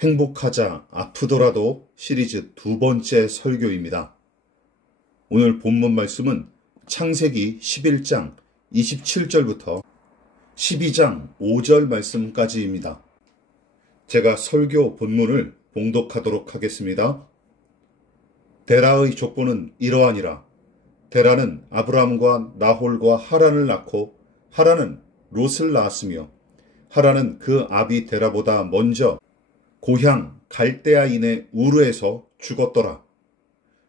행복하자 아프더라도 시리즈 두 번째 설교입니다. 오늘 본문 말씀은 창세기 11장 27절부터 12장 5절 말씀까지입니다. 제가 설교 본문을 봉독하도록 하겠습니다. 데라의 족보는 이러하니라. 데라는 아브람과 나홀과 하란을 낳고 하란은 롯을 낳았으며 하란은 그 아비 데라보다 먼저 고향 갈대아인의 우르에서 죽었더라.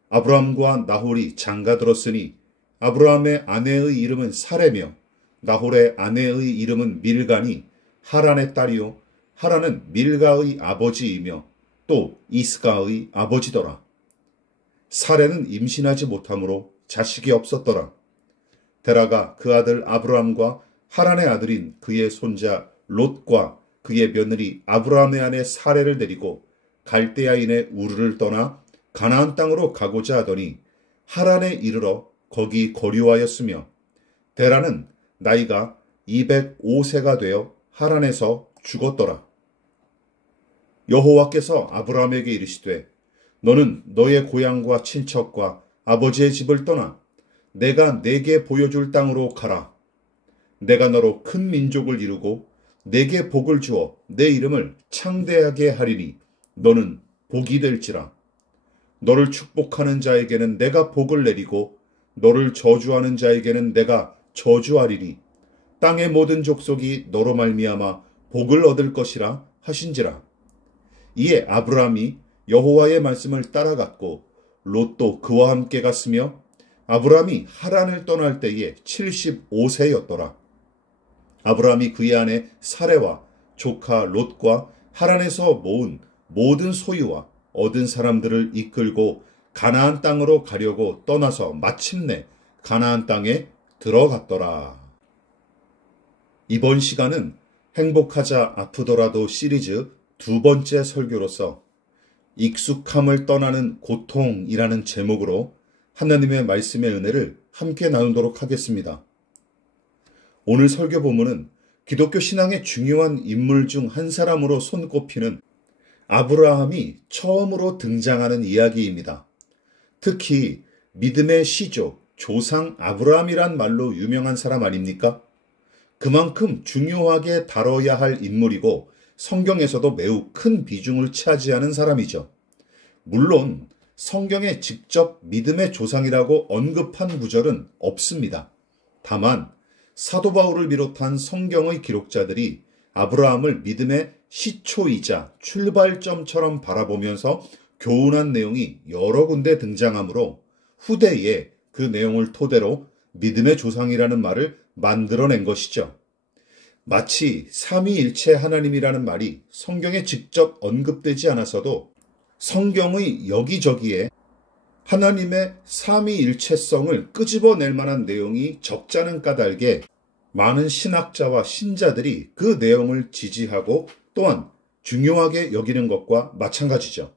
아브람과 나홀이 장가들었으니 아브람의 아내의 이름은 사레며 나홀의 아내의 이름은 밀가니 하란의 딸이요 하란은 밀가의 아버지이며 또 이스가의 아버지더라. 사레는 임신하지 못하므로 자식이 없었더라. 데라가 그 아들 아브람과 하란의 아들인 그의 손자 롯과 그의 며느리 아브람의 아내 사레를 데리고 갈대아인의 우르를 떠나 가나안 땅으로 가고자 하더니 하란에 이르러 거기 거류하였으며 데라는 나이가 205세가 되어 하란에서 죽었더라. 여호와께서 아브람에게 이르시되 너는 너의 고향과 친척과 아버지의 집을 떠나 내가 네게 보여줄 땅으로 가라. 내가 너로 큰 민족을 이루고 내게 복을 주어 내 이름을 창대하게 하리니 너는 복이 될지라. 너를 축복하는 자에게는 내가 복을 내리고 너를 저주하는 자에게는 내가 저주하리니 땅의 모든 족속이 너로 말미암아 복을 얻을 것이라 하신지라. 이에 아브람이 여호와의 말씀을 따라갔고 롯도 그와 함께 갔으며 아브람이 하란을 떠날 때에 75세였더라. 아브람이 그의 아내 사레와 조카 롯과 하란에서 모은 모든 소유와 얻은 사람들을 이끌고 가나안 땅으로 가려고 떠나서 마침내 가나안 땅에 들어갔더라. 이번 시간은 행복하자 아프더라도 시리즈 두 번째 설교로서 익숙함을 떠나는 고통이라는 제목으로 하나님의 말씀의 은혜를 함께 나누도록 하겠습니다. 오늘 설교 본문은 기독교 신앙의 중요한 인물 중 한 사람으로 손꼽히는 아브라함이 처음으로 등장하는 이야기입니다. 특히 믿음의 시조, 조상 아브라함이란 말로 유명한 사람 아닙니까? 그만큼 중요하게 다뤄야 할 인물이고 성경에서도 매우 큰 비중을 차지하는 사람이죠. 물론 성경에 직접 믿음의 조상이라고 언급한 구절은 없습니다. 다만 사도 바울을 비롯한 성경의 기록자들이 아브라함을 믿음의 시초이자 출발점처럼 바라보면서 교훈한 내용이 여러 군데 등장하므로 후대에 그 내용을 토대로 믿음의 조상이라는 말을 만들어낸 것이죠. 마치 삼위일체 하나님이라는 말이 성경에 직접 언급되지 않았어도 성경의 여기저기에 하나님의 삼위일체성을 끄집어낼 만한 내용이 적잖은 까닭에 많은 신학자와 신자들이 그 내용을 지지하고 또한 중요하게 여기는 것과 마찬가지죠.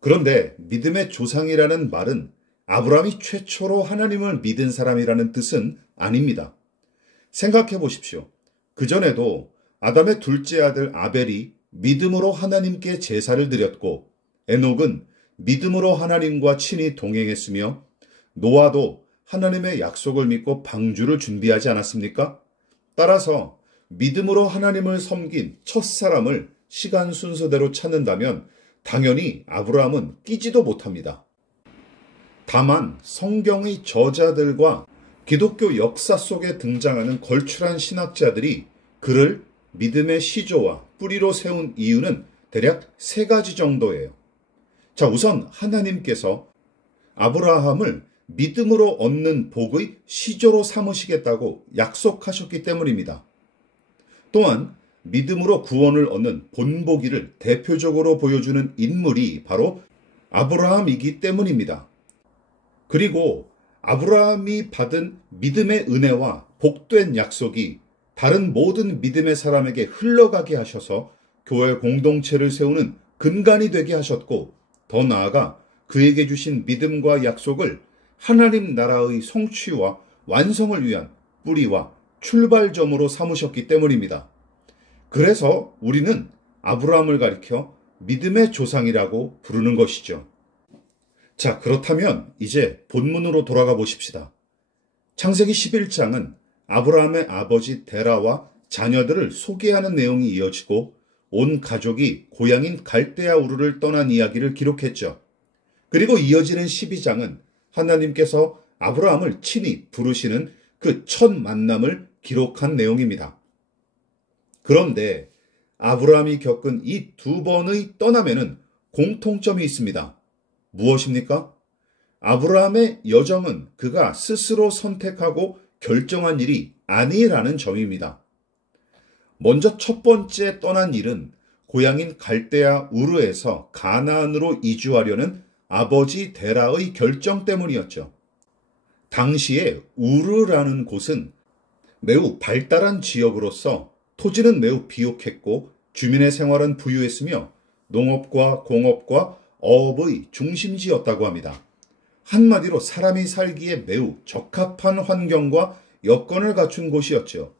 그런데 믿음의 조상이라는 말은 아브라함이 최초로 하나님을 믿은 사람이라는 뜻은 아닙니다. 생각해 보십시오. 그전에도 아담의 둘째 아들 아벨이 믿음으로 하나님께 제사를 드렸고 에녹은 믿음으로 하나님과 친히 동행했으며 노아도 하나님의 약속을 믿고 방주를 준비하지 않았습니까? 따라서 믿음으로 하나님을 섬긴 첫사람을 시간 순서대로 찾는다면 당연히 아브라함은 끼지도 못합니다. 다만 성경의 저자들과 기독교 역사 속에 등장하는 걸출한 신학자들이 그를 믿음의 시조와 뿌리로 세운 이유는 대략 세 가지 정도예요. 자, 우선 하나님께서 아브라함을 믿음으로 얻는 복의 시조로 삼으시겠다고 약속하셨기 때문입니다. 또한 믿음으로 구원을 얻는 본보기를 대표적으로 보여주는 인물이 바로 아브라함이기 때문입니다. 그리고 아브라함이 받은 믿음의 은혜와 복된 약속이 다른 모든 믿음의 사람에게 흘러가게 하셔서 교회 공동체를 세우는 근간이 되게 하셨고 더 나아가 그에게 주신 믿음과 약속을 하나님 나라의 성취와 완성을 위한 뿌리와 출발점으로 삼으셨기 때문입니다. 그래서 우리는 아브라함을 가리켜 믿음의 조상이라고 부르는 것이죠. 자, 그렇다면 이제 본문으로 돌아가 보십시다. 창세기 11장은 아브라함의 아버지 데라와 자녀들을 소개하는 내용이 이어지고 온 가족이 고향인 갈대아 우르를 떠난 이야기를 기록했죠. 그리고 이어지는 12장은 하나님께서 아브라함을 친히 부르시는 그 첫 만남을 기록한 내용입니다. 그런데 아브라함이 겪은 이 두 번의 떠남에는 공통점이 있습니다. 무엇입니까? 아브라함의 여정은 그가 스스로 선택하고 결정한 일이 아니라는 점입니다. 먼저 첫 번째 떠난 일은 고향인 갈대아 우르에서 가나안으로 이주하려는 아버지 데라의 결정 때문이었죠. 당시에 우르라는 곳은 매우 발달한 지역으로서 토지는 매우 비옥했고 주민의 생활은 부유했으며 농업과 공업과 어업의 중심지였다고 합니다. 한마디로 사람이 살기에 매우 적합한 환경과 여건을 갖춘 곳이었죠.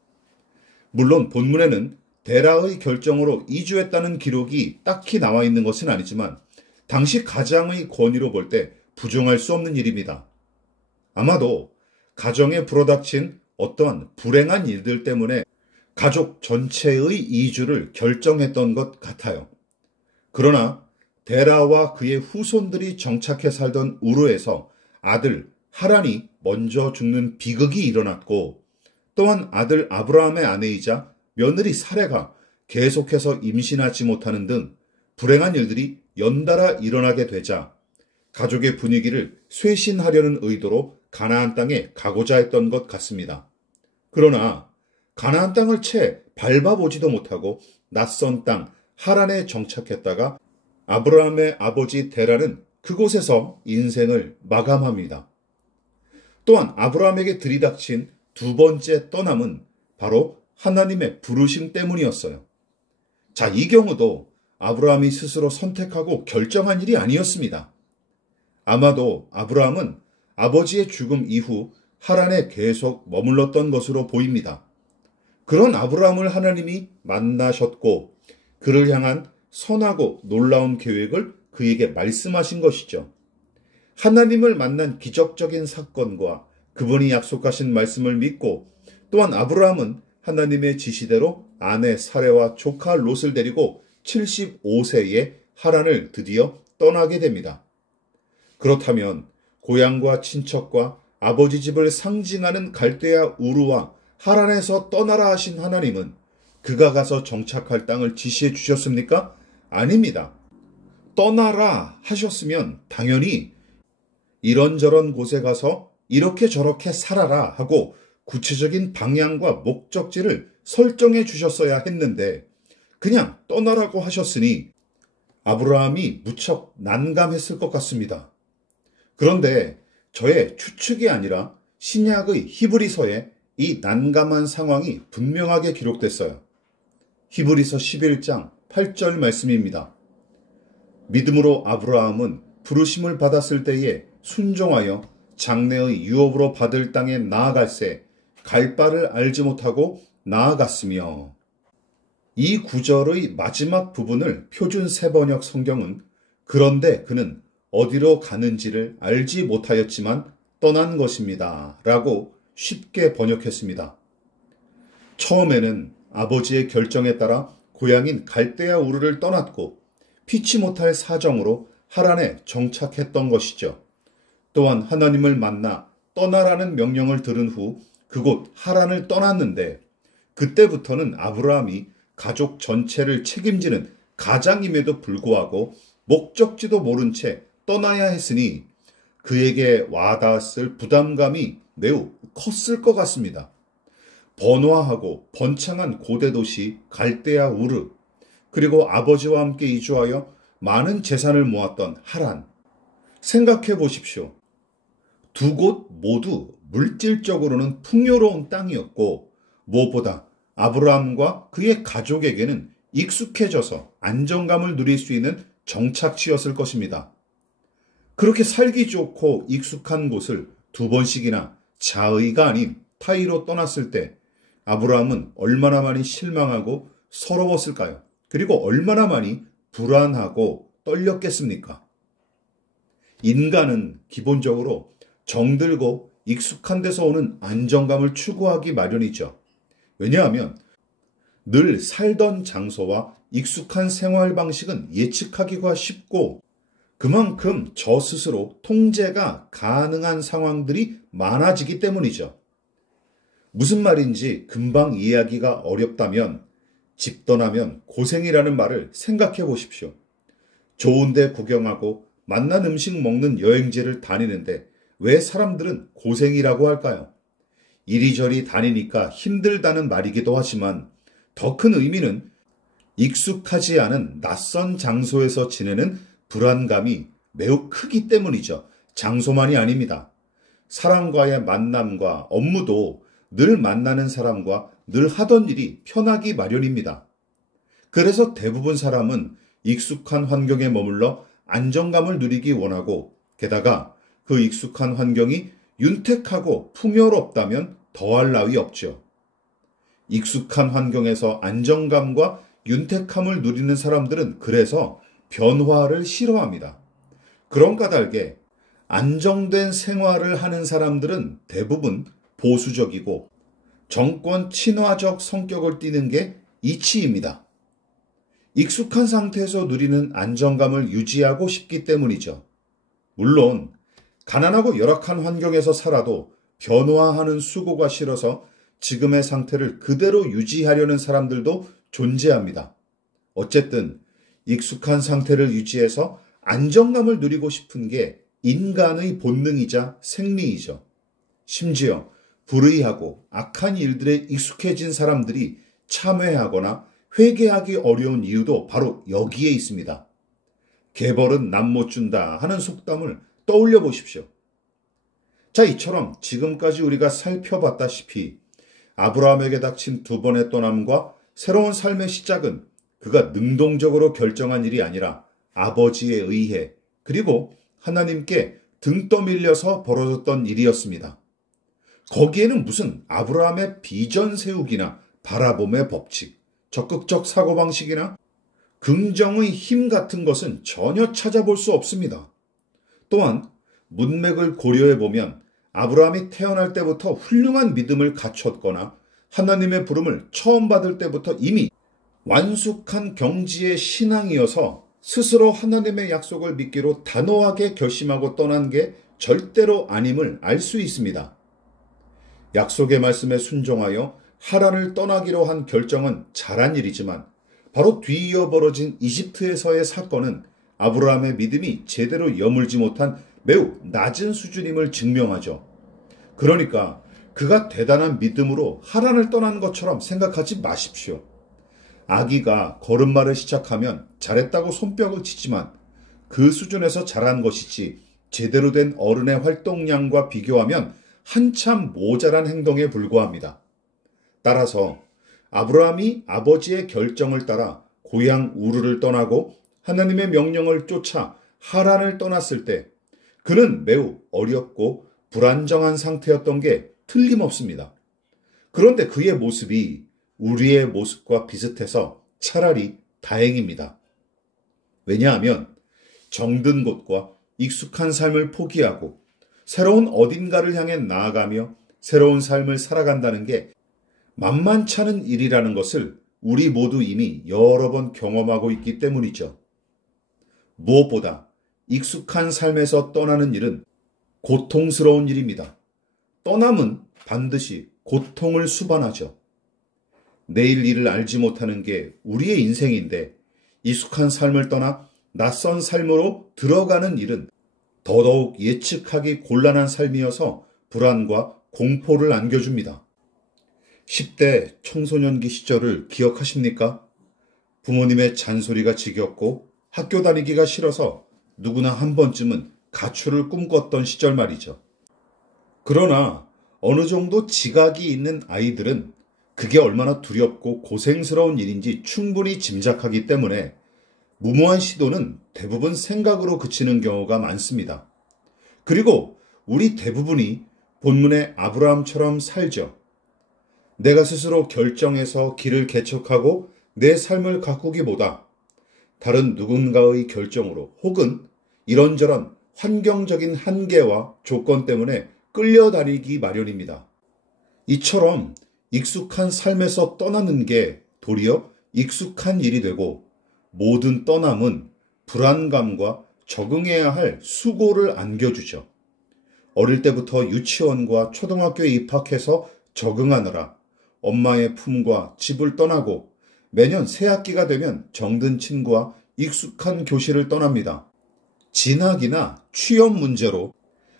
물론 본문에는 데라의 결정으로 이주했다는 기록이 딱히 나와 있는 것은 아니지만 당시 가장의 권위로 볼 때 부정할 수 없는 일입니다. 아마도 가정에 불어닥친 어떠한 불행한 일들 때문에 가족 전체의 이주를 결정했던 것 같아요. 그러나 데라와 그의 후손들이 정착해 살던 우르에서 아들 하란이 먼저 죽는 비극이 일어났고 또한 아들 아브라함의 아내이자 며느리 사레가 계속해서 임신하지 못하는 등 불행한 일들이 연달아 일어나게 되자 가족의 분위기를 쇄신하려는 의도로 가나안 땅에 가고자 했던 것 같습니다. 그러나 가나안 땅을 채 밟아보지도 못하고 낯선 땅 하란에 정착했다가 아브라함의 아버지 데라는 그곳에서 인생을 마감합니다. 또한 아브라함에게 들이닥친 두 번째 떠남은 바로 하나님의 부르심 때문이었어요. 자, 이 경우도 아브라함이 스스로 선택하고 결정한 일이 아니었습니다. 아마도 아브라함은 아버지의 죽음 이후 하란에 계속 머물렀던 것으로 보입니다. 그런 아브라함을 하나님이 만나셨고 그를 향한 선하고 놀라운 계획을 그에게 말씀하신 것이죠. 하나님을 만난 기적적인 사건과 그분이 약속하신 말씀을 믿고 또한 아브라함은 하나님의 지시대로 아내 사레와 조카 롯을 데리고 75세에 하란을 드디어 떠나게 됩니다. 그렇다면 고향과 친척과 아버지 집을 상징하는 갈대아 우르와 하란에서 떠나라 하신 하나님은 그가 가서 정착할 땅을 지시해 주셨습니까? 아닙니다. 떠나라 하셨으면 당연히 이런저런 곳에 가서 이렇게 저렇게 살아라 하고 구체적인 방향과 목적지를 설정해 주셨어야 했는데 그냥 떠나라고 하셨으니 아브라함이 무척 난감했을 것 같습니다. 그런데 저의 추측이 아니라 신약의 히브리서에 이 난감한 상황이 분명하게 기록됐어요. 히브리서 11장 8절 말씀입니다. 믿음으로 아브라함은 부르심을 받았을 때에 순종하여 장래의 유업으로 받을 땅에 나아갈새 갈 바를 알지 못하고 나아갔으며. 이 구절의 마지막 부분을 표준 세번역 성경은 그런데 그는 어디로 가는지를 알지 못하였지만 떠난 것입니다 라고 쉽게 번역했습니다. 처음에는 아버지의 결정에 따라 고향인 갈대아 우르를 떠났고 피치 못할 사정으로 하란에 정착했던 것이죠. 또한 하나님을 만나 떠나라는 명령을 들은 후 그곳 하란을 떠났는데 그때부터는 아브라함이 가족 전체를 책임지는 가장임에도 불구하고 목적지도 모른 채 떠나야 했으니 그에게 와닿았을 부담감이 매우 컸을 것 같습니다. 번화하고 번창한 고대 도시 갈대아 우르, 그리고 아버지와 함께 이주하여 많은 재산을 모았던 하란. 생각해 보십시오. 두 곳 모두 물질적으로는 풍요로운 땅이었고 무엇보다 아브라함과 그의 가족에게는 익숙해져서 안정감을 누릴 수 있는 정착지였을 것입니다. 그렇게 살기 좋고 익숙한 곳을 두 번씩이나 자의가 아닌 타의로 떠났을 때 아브라함은 얼마나 많이 실망하고 서러웠을까요? 그리고 얼마나 많이 불안하고 떨렸겠습니까? 인간은 기본적으로 정들고 익숙한 데서 오는 안정감을 추구하기 마련이죠. 왜냐하면 늘 살던 장소와 익숙한 생활 방식은 예측하기가 쉽고 그만큼 저 스스로 통제가 가능한 상황들이 많아지기 때문이죠. 무슨 말인지 금방 이해하기가 어렵다면 집 떠나면 고생이라는 말을 생각해 보십시오. 좋은데 구경하고 맛난 음식 먹는 여행지를 다니는데 왜 사람들은 고생이라고 할까요? 이리저리 다니니까 힘들다는 말이기도 하지만 더 큰 의미는 익숙하지 않은 낯선 장소에서 지내는 불안감이 매우 크기 때문이죠. 장소만이 아닙니다. 사람과의 만남과 업무도 늘 만나는 사람과 늘 하던 일이 편하기 마련입니다. 그래서 대부분 사람은 익숙한 환경에 머물러 안정감을 누리기 원하고 게다가 그 익숙한 환경이 윤택하고 풍요롭다면 더할 나위 없죠. 익숙한 환경에서 안정감과 윤택함을 누리는 사람들은 그래서 변화를 싫어합니다. 그런 까닭에 안정된 생활을 하는 사람들은 대부분 보수적이고 정권 친화적 성격을 띠는 게 이치입니다. 익숙한 상태에서 누리는 안정감을 유지하고 싶기 때문이죠. 물론 가난하고 열악한 환경에서 살아도 변화하는 수고가 싫어서 지금의 상태를 그대로 유지하려는 사람들도 존재합니다. 어쨌든 익숙한 상태를 유지해서 안정감을 누리고 싶은 게 인간의 본능이자 생리이죠. 심지어 불의하고 악한 일들에 익숙해진 사람들이 참회하거나 회개하기 어려운 이유도 바로 여기에 있습니다. 개벌은 남 못 준다 하는 속담을 떠올려 보십시오. 자, 이처럼 지금까지 우리가 살펴봤다시피 아브라함에게 닥친 두 번의 떠남과 새로운 삶의 시작은 그가 능동적으로 결정한 일이 아니라 아버지에 의해 그리고 하나님께 등 떠밀려서 벌어졌던 일이었습니다. 거기에는 무슨 아브라함의 비전 세우기나 바라봄의 법칙, 적극적 사고방식이나 긍정의 힘 같은 것은 전혀 찾아볼 수 없습니다. 또한 문맥을 고려해보면 아브라함이 태어날 때부터 훌륭한 믿음을 갖췄거나 하나님의 부름을 처음 받을 때부터 이미 완숙한 경지의 신앙이어서 스스로 하나님의 약속을 믿기로 단호하게 결심하고 떠난 게 절대로 아님을 알 수 있습니다. 약속의 말씀에 순종하여 하란을 떠나기로 한 결정은 잘한 일이지만 바로 뒤이어 벌어진 이집트에서의 사건은 아브라함의 믿음이 제대로 여물지 못한 매우 낮은 수준임을 증명하죠. 그러니까 그가 대단한 믿음으로 하란을 떠난 것처럼 생각하지 마십시오. 아기가 걸음마를 시작하면 잘했다고 손뼉을 치지만 그 수준에서 잘한 것이지 제대로 된 어른의 활동량과 비교하면 한참 모자란 행동에 불과합니다. 따라서 아브라함이 아버지의 결정을 따라 고향 우르를 떠나고 하나님의 명령을 쫓아 하란을 떠났을 때 그는 매우 어렵고 불안정한 상태였던 게 틀림없습니다. 그런데 그의 모습이 우리의 모습과 비슷해서 차라리 다행입니다. 왜냐하면 정든 곳과 익숙한 삶을 포기하고 새로운 어딘가를 향해 나아가며 새로운 삶을 살아간다는 게 만만찮은 일이라는 것을 우리 모두 이미 여러 번 경험하고 있기 때문이죠. 무엇보다 익숙한 삶에서 떠나는 일은 고통스러운 일입니다. 떠남은 반드시 고통을 수반하죠. 내일 일을 알지 못하는 게 우리의 인생인데 익숙한 삶을 떠나 낯선 삶으로 들어가는 일은 더더욱 예측하기 곤란한 삶이어서 불안과 공포를 안겨줍니다. 10대 청소년기 시절을 기억하십니까? 부모님의 잔소리가 지겹고 학교 다니기가 싫어서 누구나 한 번쯤은 가출을 꿈꿨던 시절 말이죠. 그러나 어느 정도 지각이 있는 아이들은 그게 얼마나 두렵고 고생스러운 일인지 충분히 짐작하기 때문에 무모한 시도는 대부분 생각으로 그치는 경우가 많습니다. 그리고 우리 대부분이 본문의 아브라함처럼 살죠. 내가 스스로 결정해서 길을 개척하고 내 삶을 가꾸기보다 다른 누군가의 결정으로 혹은 이런저런 환경적인 한계와 조건 때문에 끌려다니기 마련입니다. 이처럼 익숙한 삶에서 떠나는 게 도리어 익숙한 일이 되고 모든 떠남은 불안감과 적응해야 할 수고를 안겨주죠. 어릴 때부터 유치원과 초등학교에 입학해서 적응하느라 엄마의 품과 집을 떠나고 매년 새학기가 되면 정든 친구와 익숙한 교실을 떠납니다. 진학이나 취업 문제로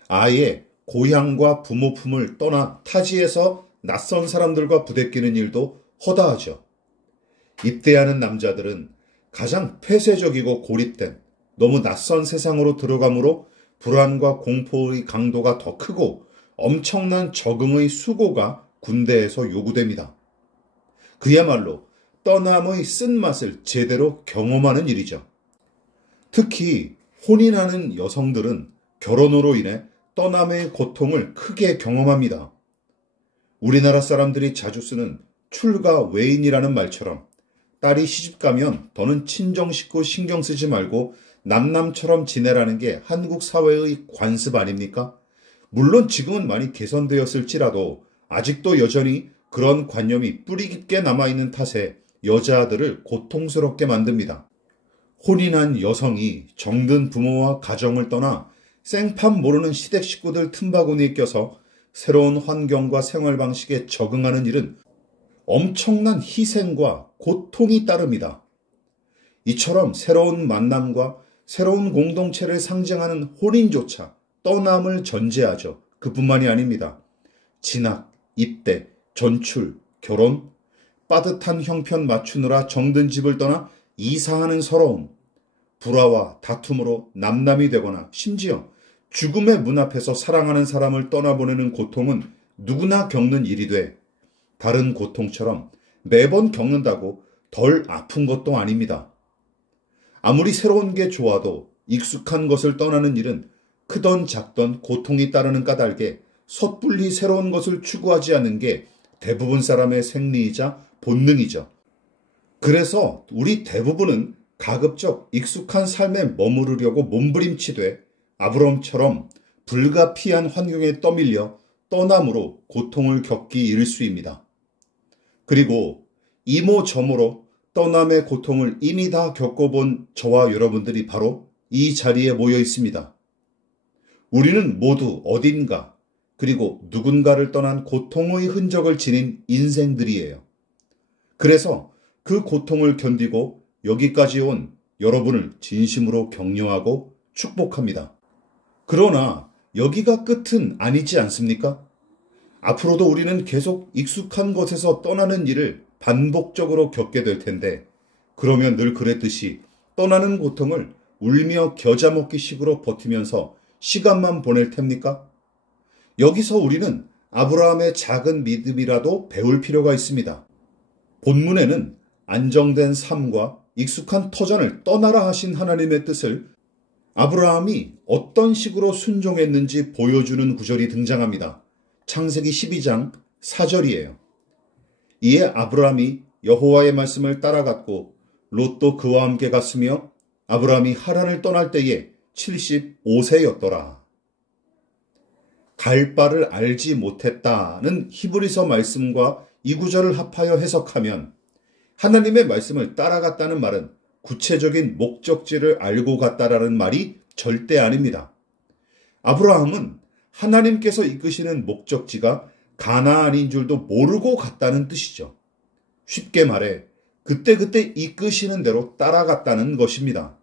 아예 고향과 부모 품을 떠나 타지에서 낯선 사람들과 부대끼는 일도 허다하죠. 입대하는 남자들은 가장 폐쇄적이고 고립된 너무 낯선 세상으로 들어가므로 불안과 공포의 강도가 더 크고 엄청난 적응의 수고가 군대에서 요구됩니다. 그야말로 떠남의 쓴맛을 제대로 경험하는 일이죠. 특히 혼인하는 여성들은 결혼으로 인해 떠남의 고통을 크게 경험합니다. 우리나라 사람들이 자주 쓰는 출가 외인이라는 말처럼 딸이 시집가면 더는 친정 식구 신경 쓰지 말고 남남처럼 지내라는 게 한국 사회의 관습 아닙니까? 물론 지금은 많이 개선되었을지라도 아직도 여전히 그런 관념이 뿌리 깊게 남아있는 탓에 여자아들을 고통스럽게 만듭니다. 혼인한 여성이 정든 부모와 가정을 떠나 생판 모르는 시댁 식구들 틈바구니에 껴서 새로운 환경과 생활 방식에 적응하는 일은 엄청난 희생과 고통이 따릅니다. 이처럼 새로운 만남과 새로운 공동체를 상징하는 혼인조차 떠남을 전제하죠. 그뿐만이 아닙니다. 진학, 입대, 전출, 결혼, 빠듯한 형편 맞추느라 정든 집을 떠나 이사하는 서러움, 불화와 다툼으로 남남이 되거나 심지어 죽음의 문 앞에서 사랑하는 사람을 떠나보내는 고통은 누구나 겪는 일이 돼 다른 고통처럼 매번 겪는다고 덜 아픈 것도 아닙니다. 아무리 새로운 게 좋아도 익숙한 것을 떠나는 일은 크던 작던 고통이 따르는 까닭에 섣불리 새로운 것을 추구하지 않는 게 대부분 사람의 생리이자 본능이죠. 그래서 우리 대부분은 가급적 익숙한 삶에 머무르려고 몸부림치되 아브람처럼 불가피한 환경에 떠밀려 떠남으로 고통을 겪기 일쑤입니다. 그리고 이모저모로 떠남의 고통을 이미 다 겪어본 저와 여러분들이 바로 이 자리에 모여 있습니다. 우리는 모두 어딘가 그리고 누군가를 떠난 고통의 흔적을 지닌 인생들이에요. 그래서 그 고통을 견디고 여기까지 온 여러분을 진심으로 격려하고 축복합니다. 그러나 여기가 끝은 아니지 않습니까? 앞으로도 우리는 계속 익숙한 곳에서 떠나는 일을 반복적으로 겪게 될 텐데 그러면 늘 그랬듯이 떠나는 고통을 울며 겨자 먹기 식으로 버티면서 시간만 보낼 탭니까? 여기서 우리는 아브라함의 작은 믿음이라도 배울 필요가 있습니다. 본문에는 안정된 삶과 익숙한 터전을 떠나라 하신 하나님의 뜻을 아브라함이 어떤 식으로 순종했는지 보여주는 구절이 등장합니다. 창세기 12장 4절이에요. 이에 아브라함이 여호와의 말씀을 따라갔고 롯도 그와 함께 갔으며 아브라함이 하란을 떠날 때에 75세였더라. 갈 바를 알지 못했다는 히브리서 말씀과 이 구절을 합하여 해석하면 하나님의 말씀을 따라갔다는 말은 구체적인 목적지를 알고 갔다라는 말이 절대 아닙니다. 아브라함은 하나님께서 이끄시는 목적지가 가나안인 줄도 모르고 갔다는 뜻이죠. 쉽게 말해 그때그때 이끄시는 대로 따라갔다는 것입니다.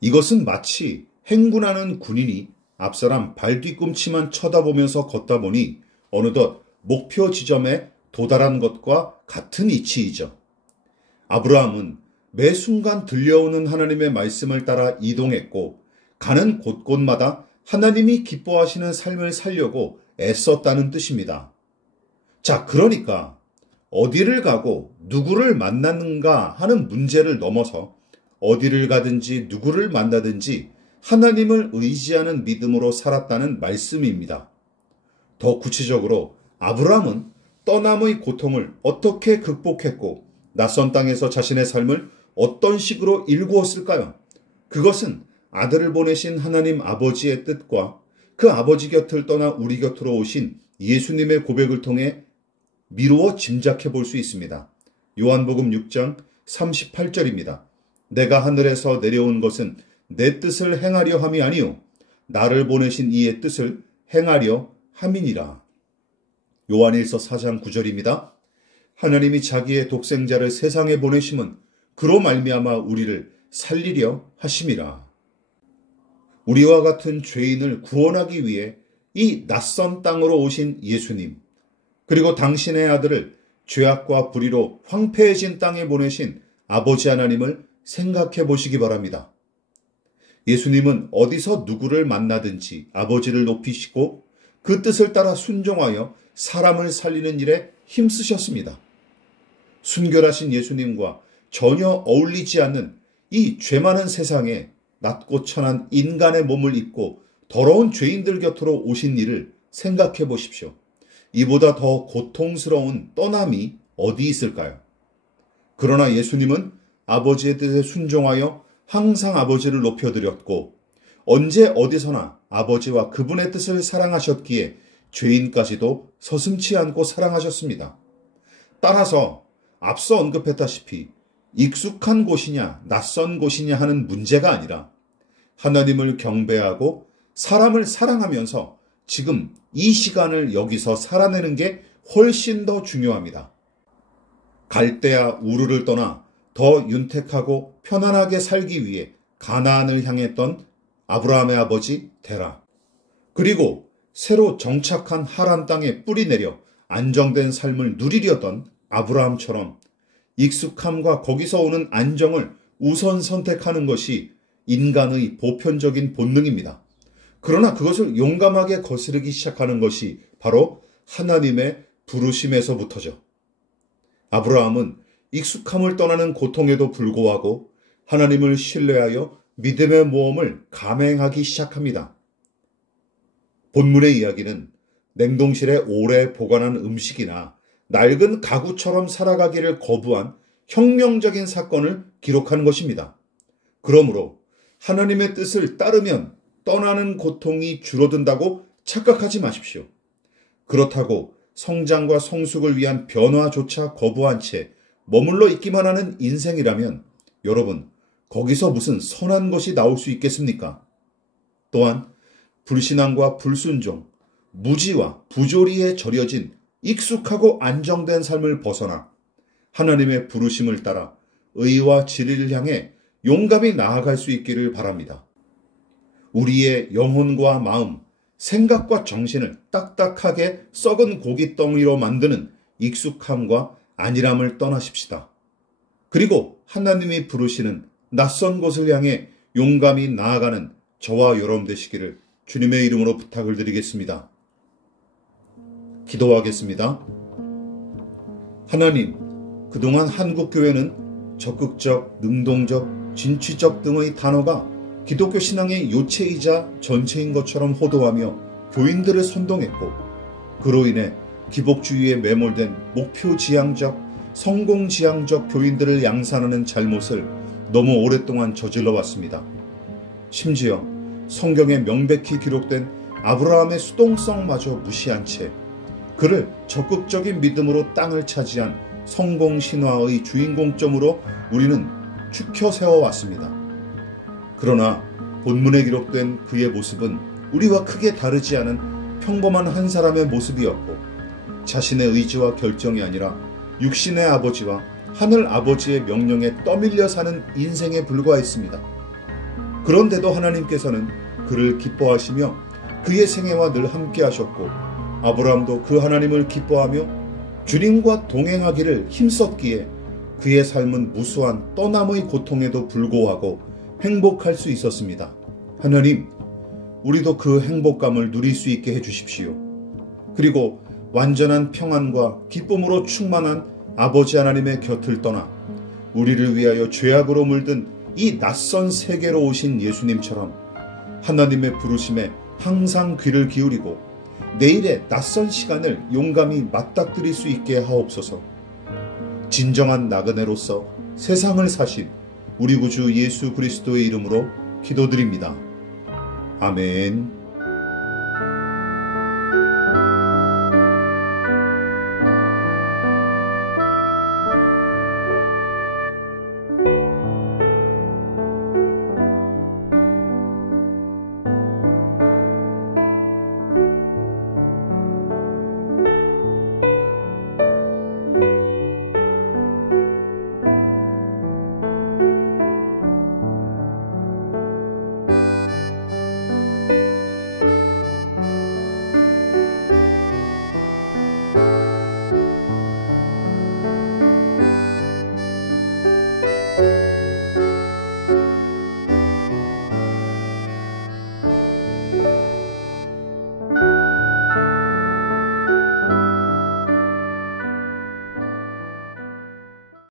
이것은 마치 행군하는 군인이 앞사람 발뒤꿈치만 쳐다보면서 걷다 보니 어느덧 목표 지점에 도달한 것과 같은 이치이죠. 아브라함은 매 순간 들려오는 하나님의 말씀을 따라 이동했고 가는 곳곳마다 하나님이 기뻐하시는 삶을 살려고 애썼다는 뜻입니다. 자, 그러니까 어디를 가고 누구를 만나는가 하는 문제를 넘어서 어디를 가든지 누구를 만나든지 하나님을 의지하는 믿음으로 살았다는 말씀입니다. 더 구체적으로 아브라함은 떠남의 고통을 어떻게 극복했고 낯선 땅에서 자신의 삶을 어떤 식으로 일구었을까요? 그것은 아들을 보내신 하나님 아버지의 뜻과 그 아버지 곁을 떠나 우리 곁으로 오신 예수님의 고백을 통해 미루어 짐작해 볼 수 있습니다. 요한복음 6장 38절입니다. 내가 하늘에서 내려온 것은 내 뜻을 행하려 함이 아니요 나를 보내신 이의 뜻을 행하려 함이니라. 요한일서 4장 9절입니다. 하나님이 자기의 독생자를 세상에 보내심은 그로 말미암아 우리를 살리려 하심이라. 우리와 같은 죄인을 구원하기 위해 이 낯선 땅으로 오신 예수님, 그리고 당신의 아들을 죄악과 불의로 황폐해진 땅에 보내신 아버지 하나님을 생각해 보시기 바랍니다. 예수님은 어디서 누구를 만나든지 아버지를 높이시고 그 뜻을 따라 순종하여 사람을 살리는 일에 힘쓰셨습니다. 순결하신 예수님과 전혀 어울리지 않는 이 죄 많은 세상에 낮고 천한 인간의 몸을 입고 더러운 죄인들 곁으로 오신 일을 생각해 보십시오. 이보다 더 고통스러운 떠남이 어디 있을까요? 그러나 예수님은 아버지의 뜻에 순종하여 항상 아버지를 높여드렸고 언제 어디서나 아버지와 그분의 뜻을 사랑하셨기에 죄인까지도 서슴지 않고 사랑하셨습니다. 따라서 앞서 언급했다시피 익숙한 곳이냐 낯선 곳이냐 하는 문제가 아니라 하나님을 경배하고 사람을 사랑하면서 지금 이 시간을 여기서 살아내는 게 훨씬 더 중요합니다. 갈대아 우르를 떠나 더 윤택하고 편안하게 살기 위해 가나안을 향했던 아브라함의 아버지 데라, 그리고 새로 정착한 하란 땅에 뿌리 내려 안정된 삶을 누리려던 아브라함처럼 익숙함과 거기서 오는 안정을 우선 선택하는 것이 인간의 보편적인 본능입니다. 그러나 그것을 용감하게 거스르기 시작하는 것이 바로 하나님의 부르심에서부터죠. 아브라함은 익숙함을 떠나는 고통에도 불구하고 하나님을 신뢰하여 믿음의 모험을 감행하기 시작합니다. 본문의 이야기는 냉동실에 오래 보관한 음식이나 낡은 가구처럼 살아가기를 거부한 혁명적인 사건을 기록하는 것입니다. 그러므로 하나님의 뜻을 따르면 떠나는 고통이 줄어든다고 착각하지 마십시오. 그렇다고 성장과 성숙을 위한 변화조차 거부한 채 머물러 있기만 하는 인생이라면 여러분, 거기서 무슨 선한 것이 나올 수 있겠습니까? 또한 불신앙과 불순종, 무지와 부조리에 절여진 익숙하고 안정된 삶을 벗어나 하나님의 부르심을 따라 의와 진리를 향해 용감히 나아갈 수 있기를 바랍니다. 우리의 영혼과 마음, 생각과 정신을 딱딱하게 썩은 고깃덩이로 만드는 익숙함과 안일함을 떠나십시다. 그리고 하나님이 부르시는 낯선 곳을 향해 용감히 나아가는 저와 여러분 되시기를 주님의 이름으로 부탁을 드리겠습니다. 기도하겠습니다. 하나님, 그동안 한국교회는 적극적, 능동적, 진취적 등의 단어가 기독교 신앙의 요체이자 전체인 것처럼 호도하며 교인들을 선동했고, 그로 인해 기복주의에 매몰된 목표지향적, 성공지향적 교인들을 양산하는 잘못을 너무 오랫동안 저질러 왔습니다. 심지어 성경에 명백히 기록된 아브라함의 수동성마저 무시한 채 그를 적극적인 믿음으로 땅을 차지한 성공신화의 주인공점으로 우리는 축혀 세워왔습니다. 그러나 본문에 기록된 그의 모습은 우리와 크게 다르지 않은 평범한 한 사람의 모습이었고, 자신의 의지와 결정이 아니라 육신의 아버지와 하늘 아버지의 명령에 떠밀려 사는 인생에 불과했습니다. 그런데도 하나님께서는 그를 기뻐하시며 그의 생애와 늘 함께 하셨고, 아브라함도 그 하나님을 기뻐하며 주님과 동행하기를 힘썼기에 그의 삶은 무수한 떠남의 고통에도 불구하고 행복할 수 있었습니다. 하나님, 우리도 그 행복감을 누릴 수 있게 해주십시오. 그리고 완전한 평안과 기쁨으로 충만한 아버지 하나님의 곁을 떠나 우리를 위하여 죄악으로 물든 이 낯선 세계로 오신 예수님처럼 하나님의 부르심에 항상 귀를 기울이고 내일의 낯선 시간을 용감히 맞닥뜨릴 수 있게 하옵소서. 진정한 나그네로서 세상을 사신 우리 구주 예수 그리스도의 이름으로 기도드립니다. 아멘.